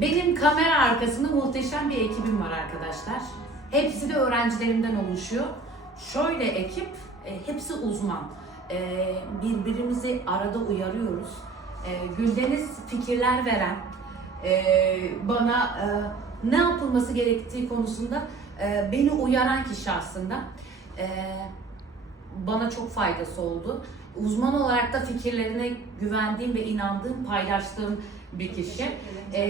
Benim kamera arkasında muhteşem bir ekibim var arkadaşlar. Hepsi de öğrencilerimden oluşuyor. Şöyle ekip, e, hepsi uzman. E, birbirimizi arada uyarıyoruz. E, Güldeniz fikirler veren, bana ne yapılması gerektiği konusunda beni uyaran kişi aslında. Bana çok faydası oldu. Uzman olarak da fikirlerine güvendiğim ve inandığım, paylaştığım bir kişi. Ee,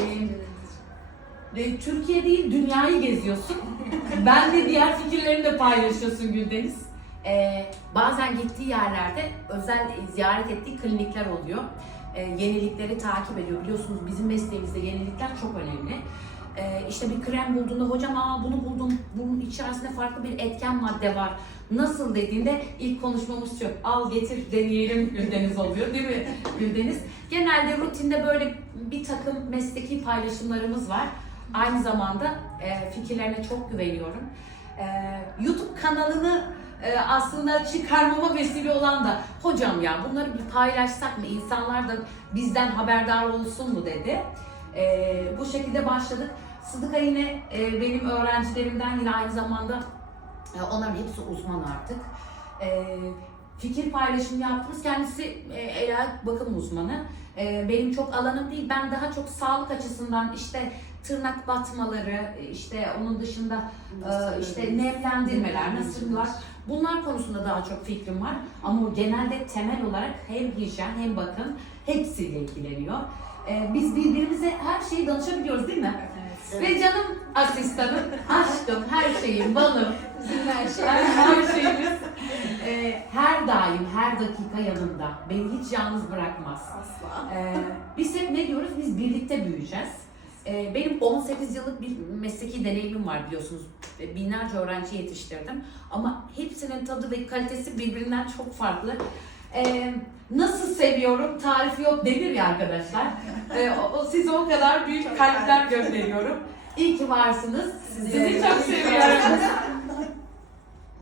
E, Türkiye değil, dünyayı geziyorsun. ben de diğer fikirlerini de paylaşıyorsun Güldeniz. E, bazen gittiği yerlerde özel ziyaret ettiği klinikler oluyor. E, yenilikleri takip ediyor. Biliyorsunuz bizim mesleğimizde yenilikler çok önemli. E, işte bir krem bulduğunda hocam aa bunu buldum, bunun içerisinde farklı bir etken madde var. Nasıl dediğinde ilk konuşmamız şu, al getir deneyelim Güldeniz oluyor değil mi Güldeniz? Genelde rutinde böyle bir takım mesleki paylaşımlarımız var. Aynı zamanda e, fikirlerine çok güveniyorum. E, YouTube kanalını e, aslında çıkarmama vesile olan da hocam ya bunları bir paylaşsak mı insanlar da bizden haberdar olsun mu dedi. E, bu şekilde başladık. Sıdıka yine e, benim öğrencilerimden yine aynı zamanda e, onların hepsi uzman artık. E, fikir paylaşımı yaptınız. Kendisi e, el bakım uzmanı. E, benim çok alanım değil. Ben daha çok sağlık açısından işte tırnak batmaları, işte onun dışında e, işte nemlendirmeler, nasıllar bunlar konusunda daha çok fikrim var. Ama genelde temel olarak hem hijyen hem bakım hepsiyle ilgileniyor. E, biz birbirimize her şeyi danışabiliyoruz değil mi? Ve canım asistanım, aşkım, her şeyim, balım, Bizim her şey. şeyimiz e, her daim, her dakika yanımda. Beni hiç yalnız bırakmaz. Asla. Ee, biz hep ne diyoruz? Biz birlikte büyüyeceğiz. Benim 18 yıllık bir mesleki deneyimim var biliyorsunuz. Binlerce öğrenci yetiştirdim. Ama hepsinin tadı ve kalitesi birbirinden çok farklı. Ee, nasıl seviyorum tarifi yok denir ya arkadaşlar. Ee, o, size o kadar büyük kalpler gönderiyorum. İyi ki varsınız. Sizi çok seviyorum.